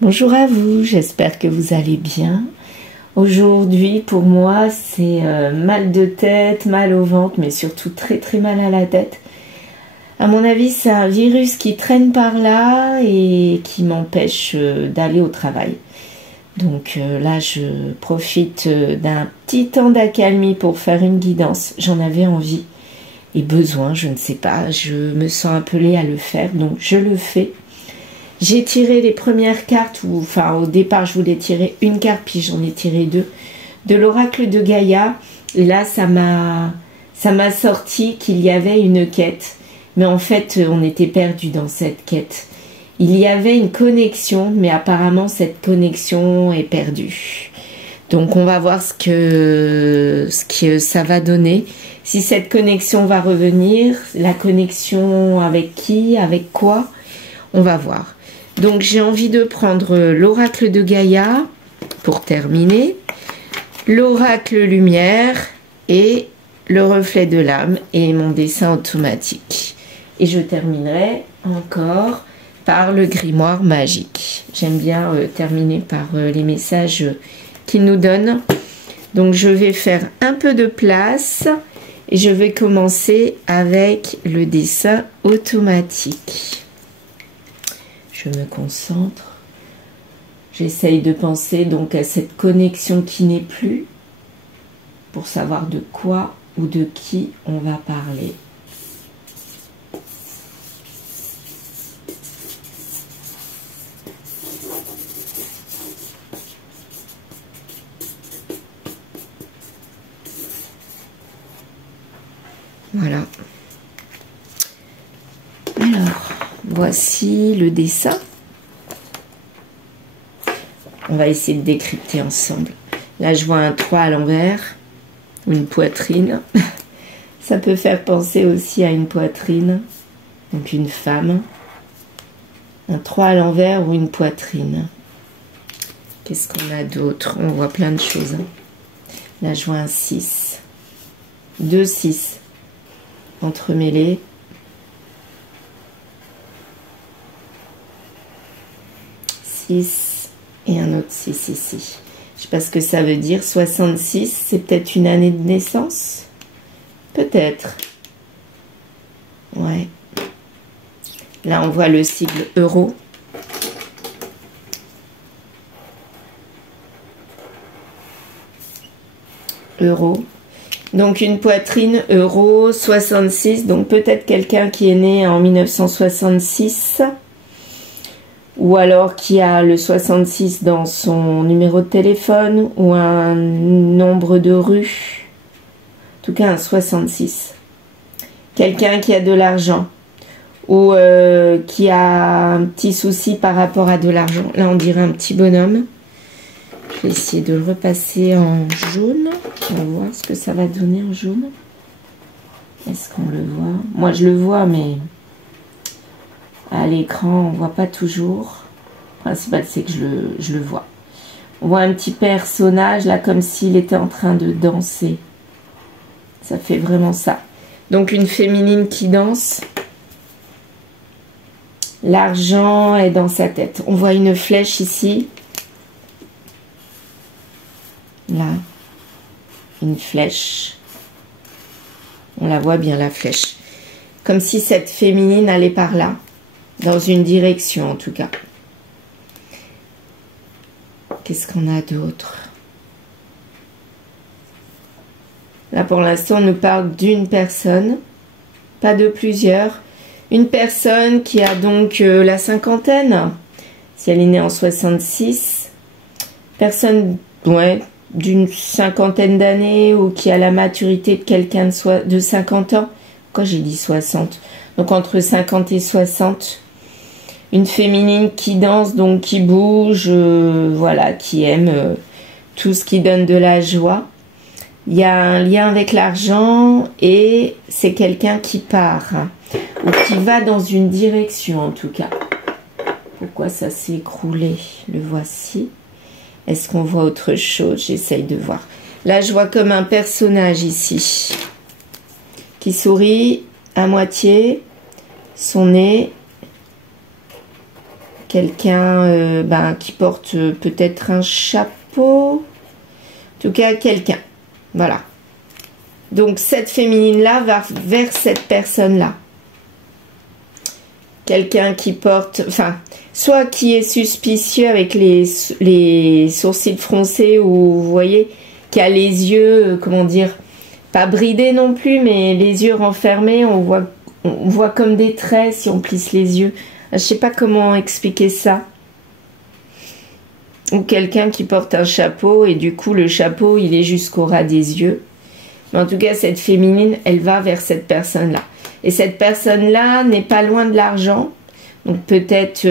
Bonjour à vous, j'espère que vous allez bien. Aujourd'hui, pour moi, c'est mal de tête, mal au ventre, mais surtout très très mal à la tête. À mon avis, c'est un virus qui traîne par là et qui m'empêche d'aller au travail. Donc là, je profite d'un petit temps d'accalmie pour faire une guidance. J'en avais envie et besoin, je ne sais pas. Je me sens appelée à le faire, donc je le fais. J'ai tiré les premières cartes, enfin au départ je voulais tirer une carte, puis j'en ai tiré deux, de l'oracle de Gaïa. Et là ça m'a sorti qu'il y avait une quête, mais en fait on était perdu dans cette quête. Il y avait une connexion, mais apparemment cette connexion est perdue. Donc on va voir ce que ça va donner. Si cette connexion va revenir, la connexion avec qui, avec quoi, on va voir. Donc j'ai envie de prendre l'oracle de Gaïa pour terminer, l'oracle lumière et le reflet de l'âme et mon dessin automatique. Et je terminerai encore par le grimoire magique. J'aime bien terminer par les messages qu'il nous donne. Donc je vais faire un peu de place et je vais commencer avec le dessin automatique. Je me concentre. J'essaye de penser donc à cette connexion qui n'est plus pour savoir de quoi ou de qui on va parler. Voilà. Alors, voici le dessin. On va essayer de décrypter ensemble. Là, je vois un 3 à l'envers, une poitrine. Ça peut faire penser aussi à une poitrine, donc une femme. Un 3 à l'envers ou une poitrine. Qu'est-ce qu'on a d'autre? On voit plein de choses. Là, je vois un 6. 2 6 entremêlés. 6 et un autre 6 ici. Je sais pas ce que ça veut dire. 66, c'est peut-être une année de naissance? Peut-être. Ouais. Là, on voit le sigle euro. Euro. Donc, une poitrine euro 66. Donc, peut-être quelqu'un qui est né en 1966. Ou alors qui a le 66 dans son numéro de téléphone ou un nombre de rue. En tout cas, un 66. Quelqu'un qui a de l'argent ou qui a un petit souci par rapport à de l'argent. Là, on dirait un petit bonhomme. Je vais essayer de le repasser en jaune. On va voir ce que ça va donner en jaune. Est-ce qu'on le voit? Moi, je le vois, mais à l'écran, on ne voit pas toujours. Le principal, c'est que je le vois. On voit un petit personnage, là, comme s'il était en train de danser. Ça fait vraiment ça. Donc, une féminine qui danse. L'argent est dans sa tête. On voit une flèche ici. Là. Une flèche. On la voit bien, la flèche. Comme si cette féminine allait par là. Dans une direction, en tout cas. Qu'est-ce qu'on a d'autre? Là, pour l'instant, on nous parle d'une personne. Pas de plusieurs. Une personne qui a donc la cinquantaine. Si elle est née en 66. Personne, ouais, d'une cinquantaine d'années ou qui a la maturité de quelqu'un de 50 ans. Pourquoi j'ai dit 60? Donc, entre 50 et 60. Une féminine qui danse, donc qui bouge, voilà, qui aime tout ce qui donne de la joie. Il y a un lien avec l'argent et c'est quelqu'un qui part ou qui va dans une direction en tout cas. Pourquoi ça s'est écroulé? Le voici. Est-ce qu'on voit autre chose? J'essaye de voir. Là, je vois comme un personnage ici qui sourit à moitié, son nez quelqu'un qui porte peut-être un chapeau, en tout cas quelqu'un, voilà. Donc cette féminine-là va vers cette personne-là. Quelqu'un qui porte, enfin, soit qui est suspicieux avec les sourcils froncés, ou vous voyez, qui a les yeux, comment dire, pas bridés non plus, mais les yeux renfermés, on voit comme des traits si on plisse les yeux. Je sais pas comment expliquer ça. Ou quelqu'un qui porte un chapeau et du coup le chapeau il est jusqu'au ras des yeux. Mais en tout cas cette féminine, elle va vers cette personne-là. Et cette personne-là n'est pas loin de l'argent. Donc peut-être...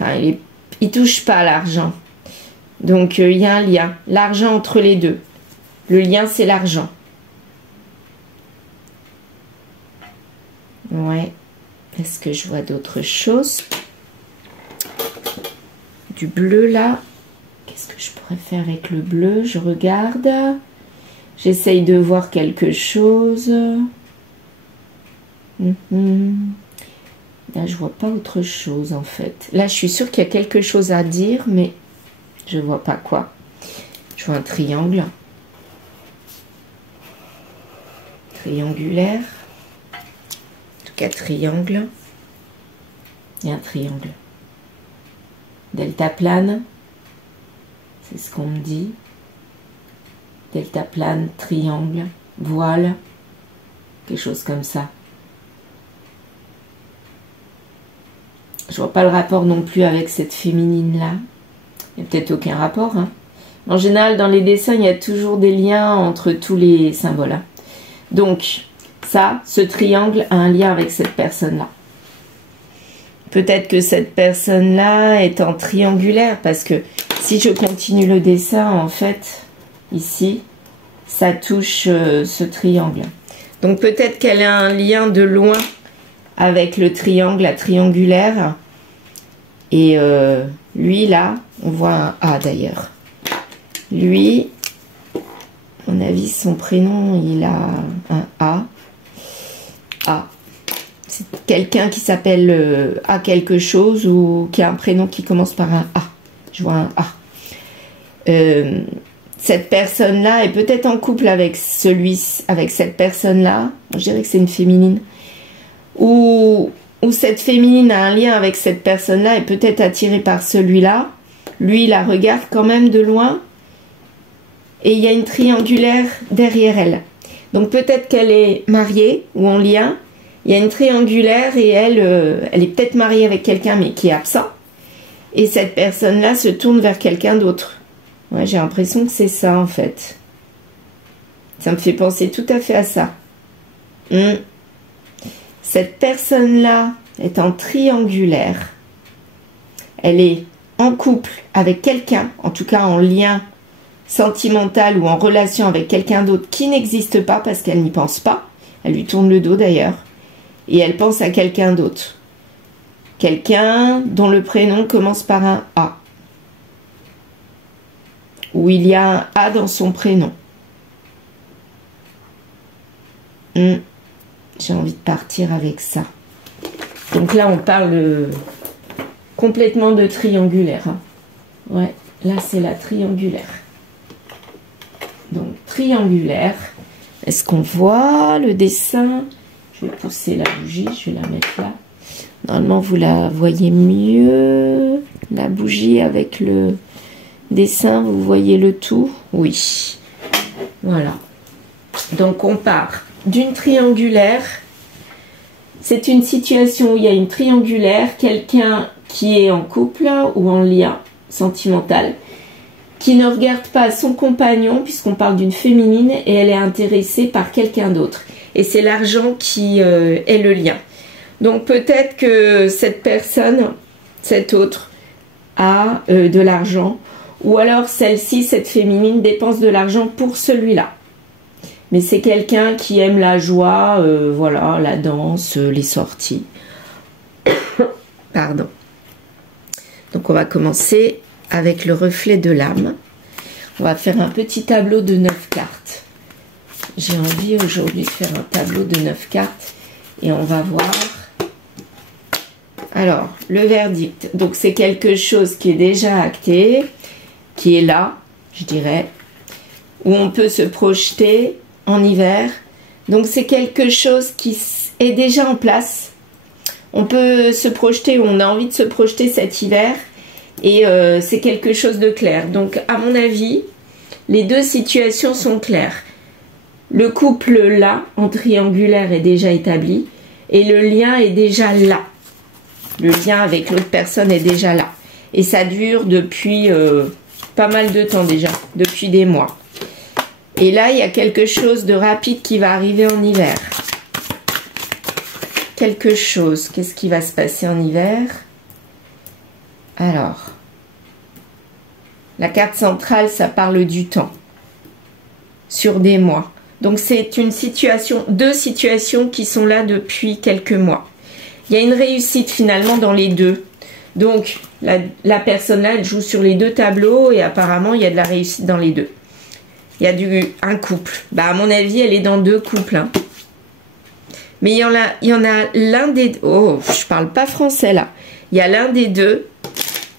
il touche pas à l'argent. Donc il y a un lien. L'argent entre les deux. Le lien, c'est l'argent. Ouais. Est-ce que je vois d'autres choses? Du bleu, là. Qu'est-ce que je pourrais faire avec le bleu? Je regarde. J'essaye de voir quelque chose. Là, je vois pas autre chose, en fait. Là, je suis sûre qu'il y a quelque chose à dire, mais je vois pas quoi. Je vois un triangle. Triangulaire. En tout cas, triangle. Il y a un triangle. Deltaplane. C'est ce qu'on me dit. Deltaplane, triangle, voile. Quelque chose comme ça. Je vois pas le rapport non plus avec cette féminine-là. Il n'y a peut-être aucun rapport. Hein. En général, dans les dessins, il y a toujours des liens entre tous les symboles. Hein. Donc, ça, ce triangle a un lien avec cette personne-là. Peut-être que cette personne-là est en triangulaire, parce que si je continue le dessin, en fait, ici, ça touche ce triangle. Donc, peut-être qu'elle a un lien de loin avec le triangle, la triangulaire. Et lui, là, on voit un A d'ailleurs. Lui, à mon avis, son prénom, il a un A. A. C'est quelqu'un qui s'appelle A quelque chose ou qui a un prénom qui commence par un A. Je vois un A. Cette personne-là est peut-être en couple avec cette personne-là. Je dirais que c'est une féminine. Ou cette féminine a un lien avec cette personne-là et peut-être attirée par celui-là. Lui, il la regarde quand même de loin. Et il y a une triangulaire derrière elle. Donc peut-être qu'elle est mariée ou en lien. Il y a une triangulaire et elle est peut-être mariée avec quelqu'un mais qui est absent. Et cette personne-là se tourne vers quelqu'un d'autre. Ouais, j'ai l'impression que c'est ça en fait. Ça me fait penser tout à fait à ça. Cette personne-là est en triangulaire. Elle est en couple avec quelqu'un, en tout cas en lien sentimental ou en relation avec quelqu'un d'autre qui n'existe pas parce qu'elle n'y pense pas. Elle lui tourne le dos d'ailleurs. Et elle pense à quelqu'un d'autre. Quelqu'un dont le prénom commence par un A. Ou il y a un A dans son prénom. J'ai envie de partir avec ça. Donc là, on parle complètement de triangulaire. Hein. Ouais, là, c'est la triangulaire. Donc, triangulaire. Est-ce qu'on voit le dessin? Je vais pousser la bougie, je vais la mettre là. Normalement, vous la voyez mieux. La bougie avec le dessin, vous voyez le tout? Oui. Voilà. Donc, on part d'une triangulaire. C'est une situation où il y a une triangulaire, quelqu'un qui est en couple ou en lien sentimental, qui ne regarde pas son compagnon, puisqu'on parle d'une féminine, et elle est intéressée par quelqu'un d'autre. Et c'est l'argent qui est le lien. Donc peut-être que cette personne, cette autre, a de l'argent, ou alors celle-ci, cette féminine, dépense de l'argent pour celui-là. Mais c'est quelqu'un qui aime la joie, voilà, la danse, les sorties. Pardon. Donc on va commencer avec le reflet de l'âme. On va faire un petit tableau de 9 cartes. J'ai envie aujourd'hui de faire un tableau de 9 cartes. Et on va voir Alors, le verdict. Donc, c'est quelque chose qui est déjà acté, qui est là, je dirais, où on peut se projeter en hiver. Donc, c'est quelque chose qui est déjà en place. On peut se projeter, on a envie de se projeter cet hiver, et c'est quelque chose de clair. Donc, à mon avis, les deux situations sont claires. Le couple là, en triangulaire, est déjà établi, et le lien est déjà là. Le lien avec l'autre personne est déjà là. Et ça dure depuis pas mal de temps déjà, depuis des mois. Et là, il y a quelque chose de rapide qui va arriver en hiver. Quelque chose. Qu'est-ce qui va se passer en hiver? Alors, la carte centrale, ça parle du temps. Sur des mois. Donc, c'est une situation, deux situations qui sont là depuis quelques mois. Il y a une réussite finalement dans les deux. Donc, la personne là, elle joue sur les deux tableaux et apparemment, il y a de la réussite dans les deux. Il y a un couple. Bah, à mon avis, elle est dans deux couples. Hein. Mais il y en a l'un des deux. Oh, je parle pas français là. Il y a l'un des deux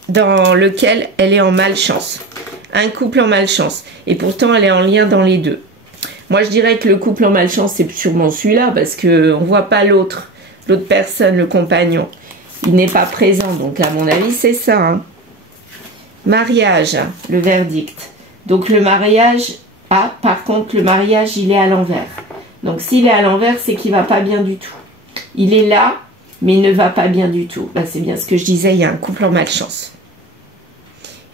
dans lequel elle est en malchance. Un couple en malchance. Et pourtant, elle est en lien dans les deux. Moi, je dirais que le couple en malchance, c'est sûrement celui-là parce qu'on ne voit pas l'autre personne, le compagnon. Il n'est pas présent. Donc, à mon avis, c'est ça. Hein. Mariage, le verdict. Donc, le mariage... Ah, par contre, le mariage, il est à l'envers. Donc, s'il est à l'envers, c'est qu'il ne va pas bien du tout. Il est là, mais il ne va pas bien du tout. Bah, c'est bien ce que je disais, il y a un couple en malchance.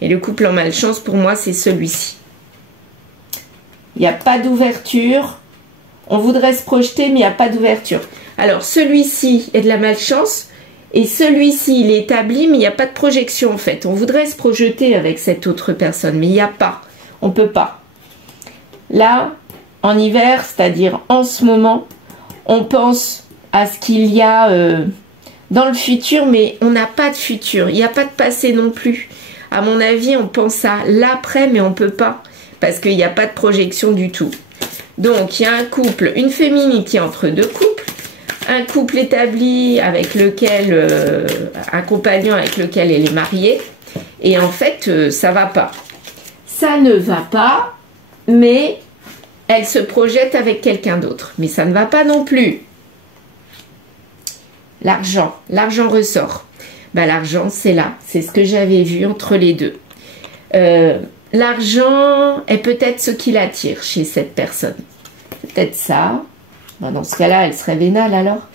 Et le couple en malchance, pour moi, c'est celui-ci. Il n'y a pas d'ouverture. On voudrait se projeter, mais il n'y a pas d'ouverture. Alors, celui-ci est de la malchance. Et celui-ci, il est établi, mais il n'y a pas de projection, en fait. On voudrait se projeter avec cette autre personne, mais il n'y a pas. On ne peut pas. Là, en hiver, c'est-à-dire en ce moment, on pense à ce qu'il y a dans le futur, mais on n'a pas de futur. Il n'y a pas de passé non plus. À mon avis, on pense à l'après, mais on ne peut pas, parce qu'il n'y a pas de projection du tout. Donc, il y a un couple, une féminité entre deux couples, un couple établi avec lequel, un compagnon avec lequel elle est mariée, et en fait, ça ne va pas. Ça ne va pas, mais elle se projette avec quelqu'un d'autre. Mais ça ne va pas non plus. L'argent. L'argent ressort. Ben, l'argent, c'est là. C'est ce que j'avais vu entre les deux. L'argent est peut-être ce qui l'attire chez cette personne. Peut-être ça. Ben, dans ce cas-là, elle serait vénale alors.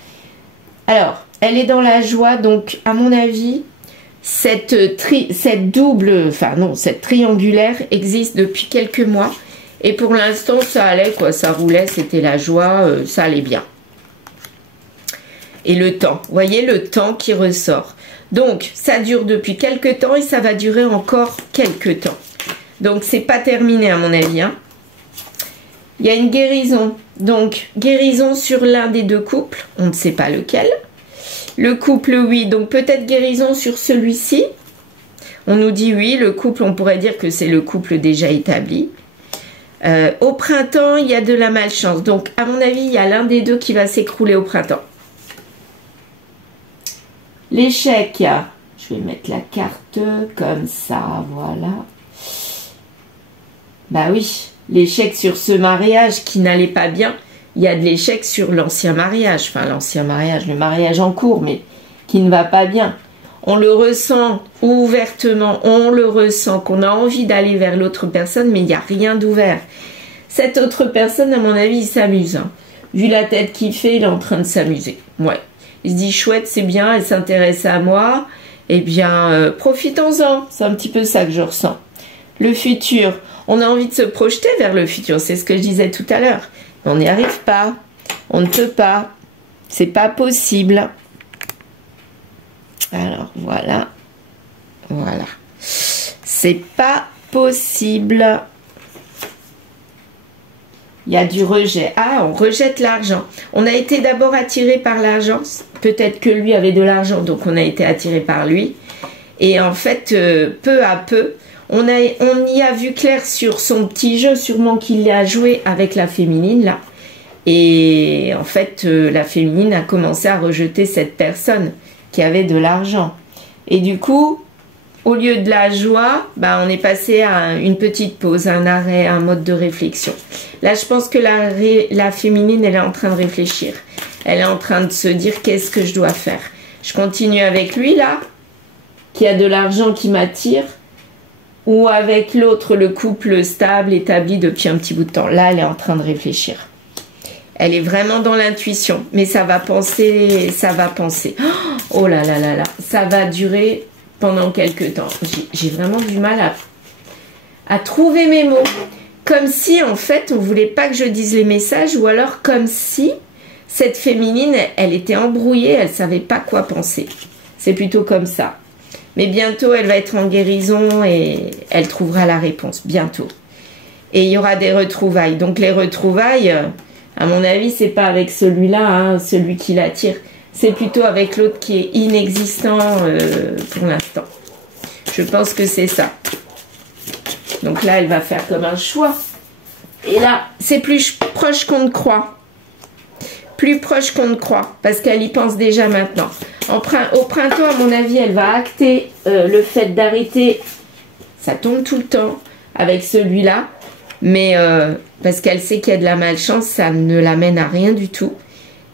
Alors, elle est dans la joie. Donc, à mon avis, cette triangulaire existe depuis quelques mois. Et pour l'instant, ça allait, quoi. Ça roulait, c'était la joie, ça allait bien. Et le temps, vous voyez le temps qui ressort. Donc, ça dure depuis quelques temps et ça va durer encore quelques temps. Donc, c'est pas terminé à mon avis. Hein. Il y a une guérison. Donc, guérison sur l'un des deux couples. On ne sait pas lequel. Le couple, oui. Donc, peut-être guérison sur celui-ci. On nous dit oui, le couple, on pourrait dire que c'est le couple déjà établi. Au printemps, il y a de la malchance. Donc, à mon avis, il y a l'un des deux qui va s'écrouler au printemps. L'échec. Je vais mettre la carte comme ça, voilà. Bah oui, l'échec sur ce mariage qui n'allait pas bien. Il y a de l'échec sur l'ancien mariage. Enfin, l'ancien mariage, le mariage en cours, mais qui ne va pas bien. On le ressent ouvertement, on le ressent, qu'on a envie d'aller vers l'autre personne, mais il n'y a rien d'ouvert. Cette autre personne, à mon avis, il s'amuse. Hein. Vu la tête qu'il fait, il est en train de s'amuser. Ouais. Il se dit, chouette, c'est bien, elle s'intéresse à moi. Eh bien, profitons-en. C'est un petit peu ça que je ressens. Le futur. On a envie de se projeter vers le futur. C'est ce que je disais tout à l'heure. On n'y arrive pas. On ne peut pas. C'est pas possible. Alors, voilà. Voilà. C'est pas possible. Il y a du rejet. Ah, on rejette l'argent. On a été d'abord attiré par l'argent. Peut-être que lui avait de l'argent, donc on a été attiré par lui. Et en fait, peu à peu, on y a vu clair sur son petit jeu, sûrement qu'il a joué avec la féminine, là. Et en fait, la féminine a commencé à rejeter cette personne. qui avait de l'argent. Et du coup, au lieu de la joie, bah, on est passé à une petite pause, un arrêt, un mode de réflexion. Là, je pense que la féminine, elle est en train de réfléchir. Elle est en train de se dire, qu'est-ce que je dois faire? Je continue avec lui, là, qui a de l'argent qui m'attire, ou avec l'autre, le couple stable, établi depuis un petit bout de temps. Là, elle est en train de réfléchir. Elle est vraiment dans l'intuition, mais ça va penser, ça va penser. Oh là là là là, ça va durer pendant quelques temps. J'ai vraiment du mal à trouver mes mots. Comme si, en fait, on voulait pas que je dise les messages, ou alors comme si cette féminine, elle était embrouillée, elle savait pas quoi penser. C'est plutôt comme ça. Mais bientôt, elle va être en guérison et elle trouvera la réponse, bientôt. Et il y aura des retrouvailles. Donc les retrouvailles, à mon avis, c'est pas avec celui-là, hein, celui qui l'attire. C'est plutôt avec l'autre qui est inexistant pour l'instant. Je pense que c'est ça. Donc là, elle va faire comme un choix. Et là, c'est plus proche qu'on ne croit. Plus proche qu'on ne croit, parce qu'elle y pense déjà maintenant. Au printemps, à mon avis, elle va acter le fait d'arrêter. Ça tombe tout le temps avec celui-là. Mais parce qu'elle sait qu'il y a de la malchance, ça ne l'amène à rien du tout.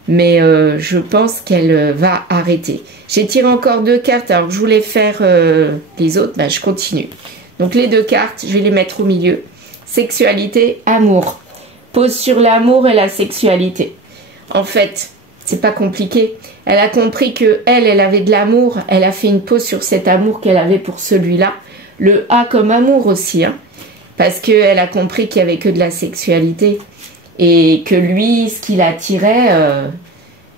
Mais je pense qu'elle va arrêter. J'ai tiré encore 2 cartes, alors que je voulais faire les autres, ben, je continue. Donc les 2 cartes, je vais les mettre au milieu. Sexualité, amour. Pose sur l'amour et la sexualité. En fait, c'est pas compliqué. Elle a compris que elle avait de l'amour. Elle a fait une pause sur cet amour qu'elle avait pour celui-là. Le A comme amour aussi, hein. Parce qu'elle a compris qu'il n'y avait que de la sexualité. Et que lui, ce qui l'attirait,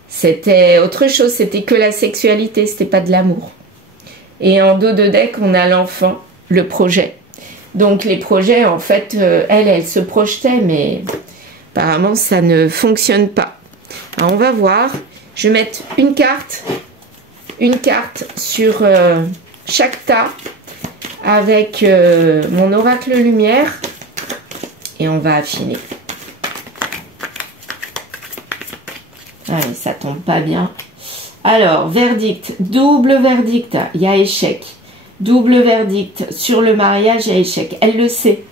c'était autre chose. C'était que la sexualité, c'était pas de l'amour. Et en dos de deck, on a l'enfant, le projet. Donc les projets, en fait, elle se projetait, mais apparemment, ça ne fonctionne pas. Alors, on va voir. Je vais mettre une carte sur chaque tas avec mon oracle lumière et on va affiner. Allez, ça tombe pas bien. Alors, verdict, double verdict, il y a échec. Double verdict, sur le mariage, il y a échec. Elle le sait.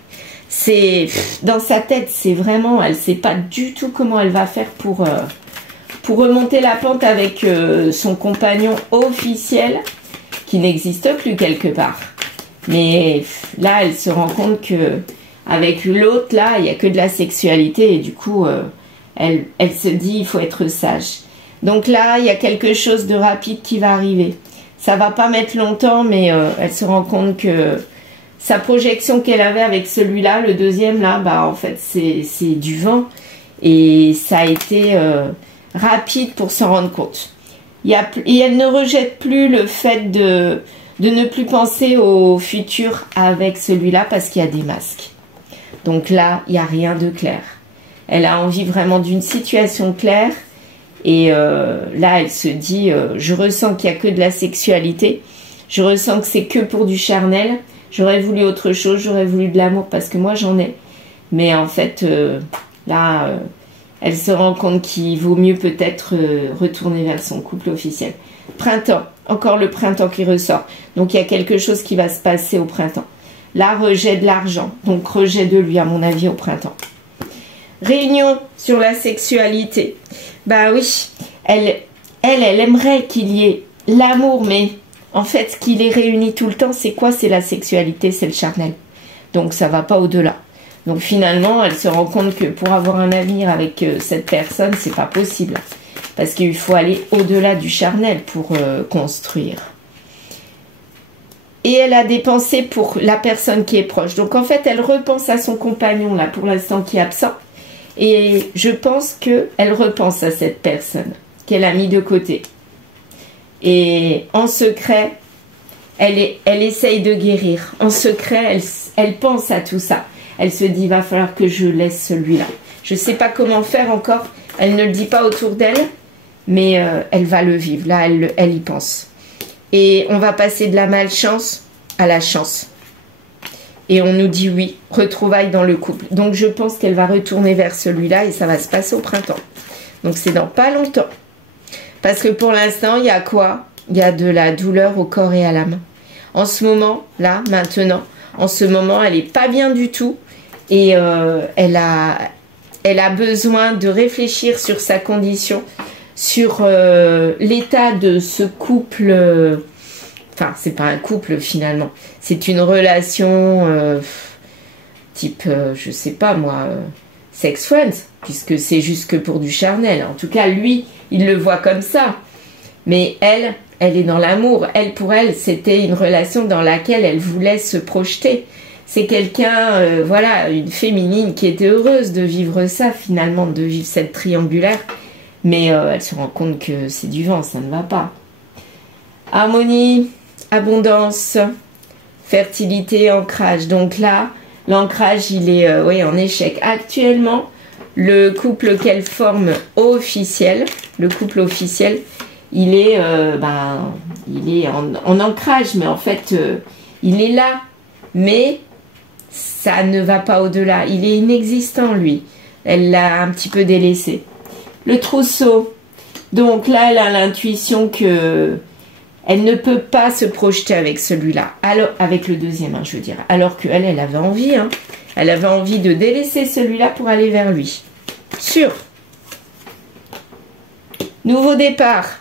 C'est dans sa tête, c'est vraiment, elle sait pas du tout comment elle va faire pour remonter la pente avec son compagnon officiel qui n'existe plus quelque part. Mais là, elle se rend compte que avec l'autre, là, il n'y a que de la sexualité et du coup, elle se dit, il faut être sage. Donc là, il y a quelque chose de rapide qui va arriver. Ça va pas mettre longtemps, mais elle se rend compte que sa projection qu'elle avait avec celui-là, le deuxième, là, bah en fait, c'est du vent. Et ça a été rapide pour s'en rendre compte. Et elle ne rejette plus le fait de ne plus penser au futur avec celui-là parce qu'il y a des masques. Donc là, il n'y a rien de clair. Elle a envie vraiment d'une situation claire. Et là, elle se dit, je ressens qu'il n'y a que de la sexualité. Je ressens que c'est que pour du charnel. J'aurais voulu autre chose, j'aurais voulu de l'amour parce que moi, j'en ai. Mais en fait, là, elle se rend compte qu'il vaut mieux peut-être retourner vers son couple officiel. Printemps, encore le printemps qui ressort. Donc, il y a quelque chose qui va se passer au printemps. Là, rejet de l'argent. Donc, rejet de lui, à mon avis, au printemps. Réunion sur la sexualité. Bah oui, elle aimerait qu'il y ait l'amour, mais en fait, ce qui les réunit tout le temps, c'est quoi? C'est la sexualité, c'est le charnel. Donc, ça va pas au-delà. Donc, finalement, elle se rend compte que pour avoir un avenir avec cette personne, c'est pas possible. Parce qu'il faut aller au-delà du charnel pour construire. Et elle a des pensées pour la personne qui est proche. Donc, en fait, elle repense à son compagnon, là, pour l'instant, qui est absent. Et je pense qu'elle repense à cette personne qu'elle a mis de côté. Et en secret, elle essaye de guérir. En secret, elle pense à tout ça. Elle se dit, il va falloir que je laisse celui-là. Je ne sais pas comment faire encore. Elle ne le dit pas autour d'elle, mais elle va le vivre. Là, elle y pense. Et on va passer de la malchance à la chance. Et on nous dit oui, retrouvailles dans le couple. Donc je pense qu'elle va retourner vers celui-là et ça va se passer au printemps. Donc c'est dans pas longtemps. Parce que pour l'instant, il y a quoi? il y a de la douleur au corps et à l'âme. En ce moment, là, maintenant, en ce moment, elle n'est pas bien du tout. Et elle a besoin de réfléchir sur sa condition, sur l'état de ce couple. Enfin, c'est pas un couple finalement. C'est une relation type, je sais pas moi, sex friends, puisque c'est juste que pour du charnel. En tout cas, lui, il le voit comme ça. Mais elle est dans l'amour. Elle, pour elle, c'était une relation dans laquelle elle voulait se projeter. C'est quelqu'un, voilà, une féminine qui était heureuse de vivre ça, finalement, de vivre cette triangulaire. Mais elle se rend compte que c'est du vent, ça ne va pas. Harmonie, abondance, fertilité, ancrage. Donc là, l'ancrage, il est oui, en échec. Actuellement, le couple qu'elle forme officiel, le couple officiel, il est en ancrage, mais en fait, il est là. Mais ça ne va pas au-delà. Il est inexistant, lui. Elle l'a un petit peu délaissé. Le trousseau. Donc là, elle a l'intuition que elle ne peut pas se projeter avec celui-là. Alors, avec le deuxième, hein, je veux dire. Alors qu'elle, elle avait envie. Hein. Elle avait envie de délaisser celui-là pour aller vers lui. Sûr. Nouveau départ.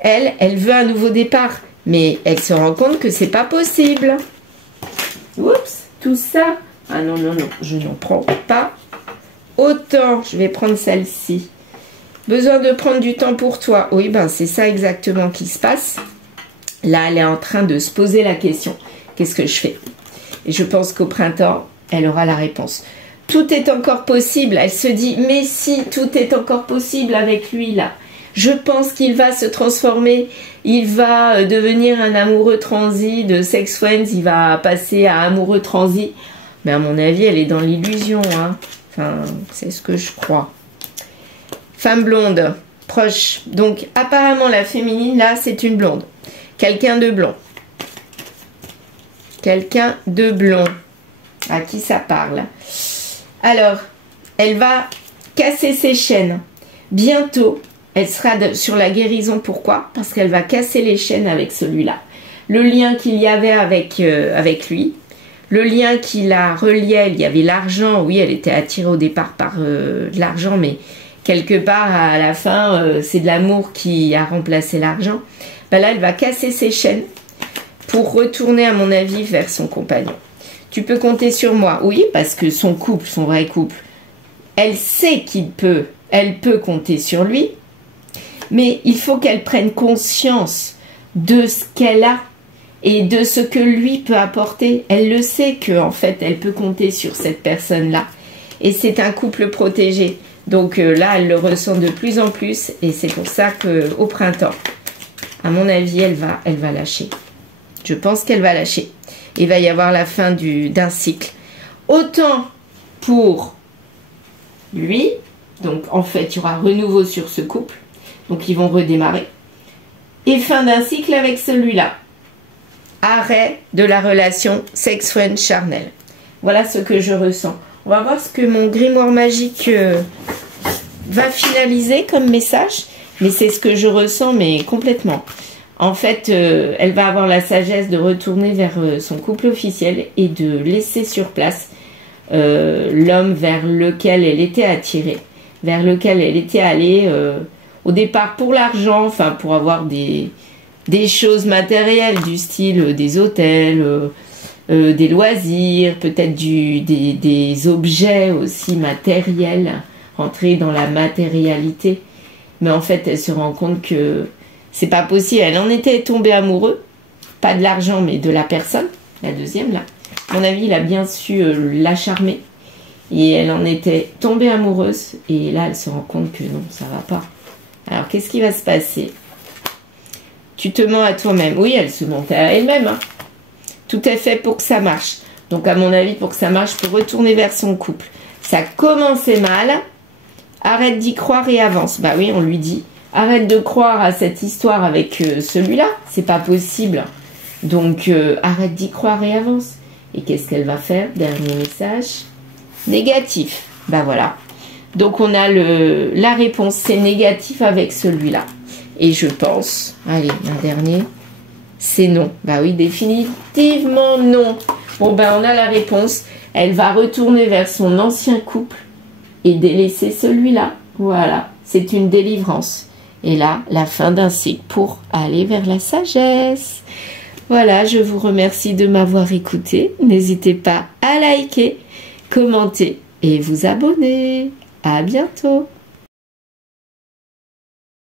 Elle veut un nouveau départ. Mais elle se rend compte que c'est pas possible. Oups, tout ça. Ah non, non, non, je n'en prends pas autant. Je vais prendre celle-ci. Besoin de prendre du temps pour toi. Oui, ben c'est ça exactement qui se passe. Là, elle est en train de se poser la question. Qu'est-ce que je fais? Et je pense qu'au printemps, elle aura la réponse. Tout est encore possible. Elle se dit, mais si, tout est encore possible avec lui, là. Je pense qu'il va se transformer. Il va devenir un amoureux transi de sex friends. Il va passer à amoureux transi. Mais à mon avis, elle est dans l'illusion. Hein. Enfin, c'est ce que je crois. Femme blonde, proche. Donc, apparemment, la féminine, là, c'est une blonde. Quelqu'un de blond. Quelqu'un de blond. À qui ça parle? Alors, elle va casser ses chaînes. Bientôt, elle sera sur la guérison. Pourquoi? Parce qu'elle va casser les chaînes avec celui-là. Le lien qu'il y avait avec lui. Le lien qui la reliait, il y avait l'argent. Oui, elle était attirée au départ par de l'argent, mais quelque part, à la fin, c'est de l'amour qui a remplacé l'argent. Ben là, elle va casser ses chaînes pour retourner, à mon avis, vers son compagnon. Tu peux compter sur moi. Oui, parce que son couple, son vrai couple, elle sait elle peut compter sur lui, mais il faut qu'elle prenne conscience de ce qu'elle a et de ce que lui peut apporter. Elle le sait qu'en fait, elle peut compter sur cette personne-là. Et c'est un couple protégé. Donc là, elle le ressent de plus en plus. Et c'est pour ça qu'au printemps, à mon avis, elle va lâcher. Je pense qu'elle va lâcher. Il va y avoir la fin d'un cycle. Autant pour lui. Donc en fait, il y aura renouveau sur ce couple. Donc ils vont redémarrer. Et fin d'un cycle avec celui-là. Arrêt de la relation sex-friend charnel. Voilà ce que je ressens. On va voir ce que mon grimoire magique va finaliser comme message. Mais c'est ce que je ressens, mais complètement. En fait, elle va avoir la sagesse de retourner vers son couple officiel et de laisser sur place l'homme vers lequel elle était attirée, vers lequel elle était allée au départ pour l'argent, enfin pour avoir des choses matérielles du style des hôtels, des loisirs, peut-être des objets aussi matériels, rentrer dans la matérialité. Mais en fait, elle se rend compte que c'est pas possible. Elle en était tombée amoureuse, pas de l'argent, mais de la personne, la deuxième là. À mon avis, il a bien su la charmer. Et elle en était tombée amoureuse. Et là, elle se rend compte que non, ça va pas. Alors, qu'est-ce qui va se passer? Tu te mens à toi-même. Oui, elle se mentait à elle-même. Hein. Tout est fait pour que ça marche. Donc, à mon avis, pour que ça marche, pour retourner vers son couple. Ça commençait mal. Arrête d'y croire et avance. Bah oui, on lui dit. Arrête de croire à cette histoire avec celui-là. C'est pas possible. Donc, arrête d'y croire et avance. Et qu'est-ce qu'elle va faire? Dernier message. Négatif. Bah voilà. Donc, on a la réponse. C'est négatif avec celui-là. Et je pense, allez, un dernier, c'est non. Bah oui, définitivement non. Bon, ben on a la réponse. Elle va retourner vers son ancien couple et délaisser celui-là. Voilà, c'est une délivrance. Et là, la fin d'un cycle pour aller vers la sagesse. Voilà, je vous remercie de m'avoir écouté. N'hésitez pas à liker, commenter et vous abonner. À bientôt.